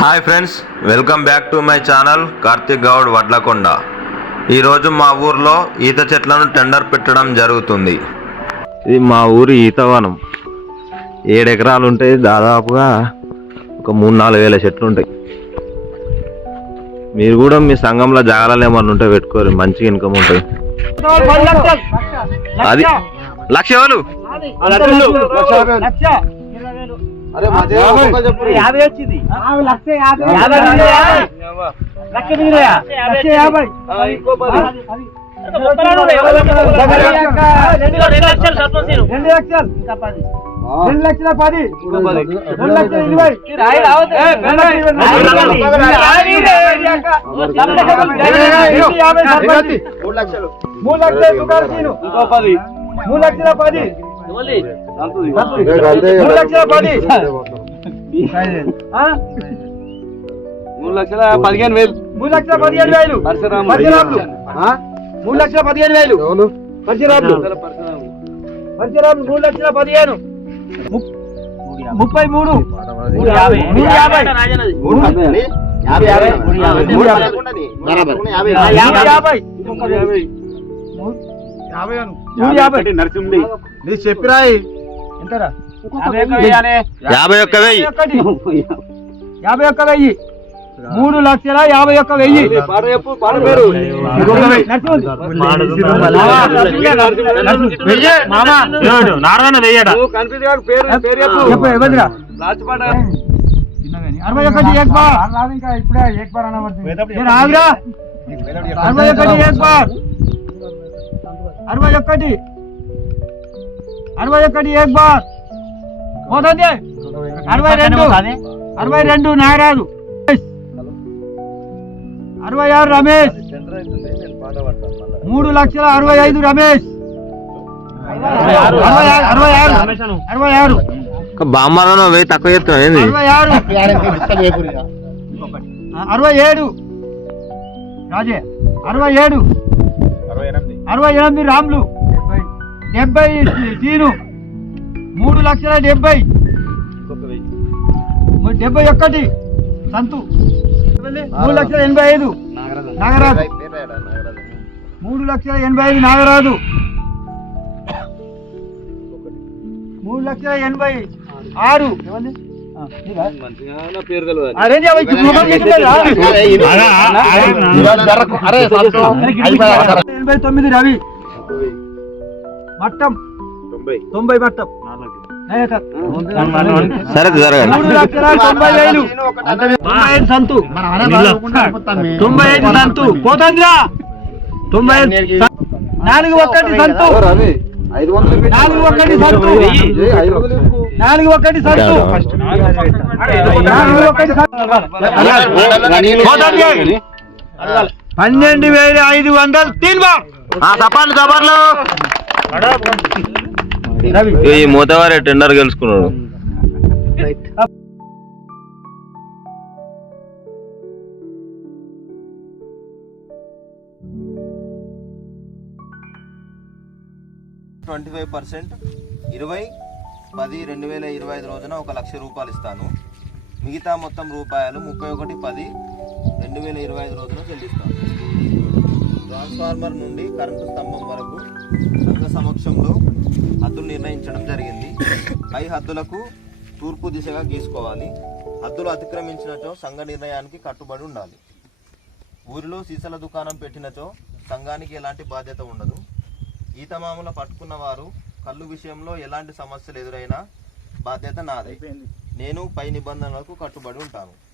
Hi friends welcome back to my channel Karthik Goud Vadlakonda ఈరోజు మా ఊర్లో ఈత చెట్లను టెండర్ పెట్టడం జరుగుతుంది. ఇది మా ఊరి ఈతవనం. ఏడు ఎకరాలు ఉంటాయి దాదాపుగా ఒక మూడు నాలుగు వేల చెట్లు ఉంటాయి మీరు కూడా మీ సంఘంలో జాగాలు ఏమన్నా ఉంటే పెట్టుకోరు మంచిగా ఇన్కమ్ ఉంటుంది. అది లక్ష ఎవరు? యాభై. వచ్చింది. లక్ష యాభై. యాభై రెండు లక్షలు. ఇంకా పది. రెండు లక్షల పది. రెండు లక్షల ఇరవై. మూడు లక్షలు. మూడు లక్షల పది. మూడు లక్షల పది? మూడు లక్షల పదిహేను వేలు మూడు లక్షల పదిహేను వేలు. పరశురాములు. మూడు లక్షల పదిహేను. వేలు పరశురాములు పరశురాములు మూడు లక్షల పదిహేను ముప్పై మూడు మూడు యాభై. మూడు యాభై. మూడు యాభై. మూడు యాభై. మూడు యాభై. నరసింహి నీ చెప్పిరాయి. ఎంతరా? యాభై ఒక్క వెయ్యి. యాభై ఒక్క వెయ్యి. మూడు లక్షల యాభై ఒక్క వెయ్యి. అరవై ఒకటి? అరవై ఒకటి అరవై ఒకటి. అరవై ఒకటి ఏక్ బార్. పోతుంది. అరవై రెండు. అరవై రెండు నాగరాజు. అరవై ఆరు రమేష్. మూడు లక్షల అరవై ఐదు రమేష్. అరవై ఆరు. అరవై ఆరు అరవై ఆరు. బామ్మలో వెయ్యి తక్కువ చెప్తున్నావు ఏంది? ఆరు. అరవై ఏడు. రాజే అరవై ఏడు. అరవై ఎనిమిది రాములు. డెబ్బై సీను మూడు లక్షల డెబ్బై డెబ్బై ఒక్కటి సంతు మూడు లక్షల ఎనభై ఐదు నాగరాజు మూడు లక్షల ఎనభై ఐదు నాగరాజు మూడు లక్షల ఎనభై ఆరు? ఎనభై తొమ్మిది రవి మట్టం తొంభై మట్టం ఏ సార్? సరే జరగండి మూడు లక్షల తొంభై వేలు తొంభై ఐదు సంతు తొంభై ఐదు సంతు పోతుందిరా తొంభై ఐదు నాలుగు ఒక్కటి సంతు నాలుగు ఒకటి సంతు నాలుగు ఒకటి సంతు నాలుగు ఒకటి సంతు పోతుంది. పన్నెండు వేల ఐదు వందలు తీన్బా తప్పండి తప్పట్లు ఈ మూతవారి టెండర్ గెలుచుకున్నాడు. ట్వంటీ ఫైవ్ పర్సెంట్ ఇరవై పది రెండు వేల ఇరవై ఐదు రోజున ఒక లక్ష రూపాయలు ఇస్తాను. మిగతా మొత్తం రూపాయలు ముప్పై ఒకటి పది రెండు వేల ఇరవై ఐదు రోజున చెల్లిస్తాను. ట్రాన్స్ఫార్మర్ నుండి కరెంటు స్తంభం వరకు సంఘ సమక్షంలో హద్దులు నిర్ణయించడం జరిగింది. పై హద్దులకు తూర్పు దిశగా గీసుకోవాలి. హద్దులు అతిక్రమించినచో సంఘ నిర్ణయానికి కట్టుబడి ఉండాలి. ఊరిలో సీసల దుకాణం పెట్టినచో సంఘానికి ఎలాంటి బాధ్యత ఉండదు. ఈత మామూల పట్టుకున్న వారు కళ్ళు విషయంలో ఎలాంటి సమస్యలు ఎదురైనా బాధ్యత నాదే. నేను పై నిబంధనలకు కట్టుబడి ఉంటాను.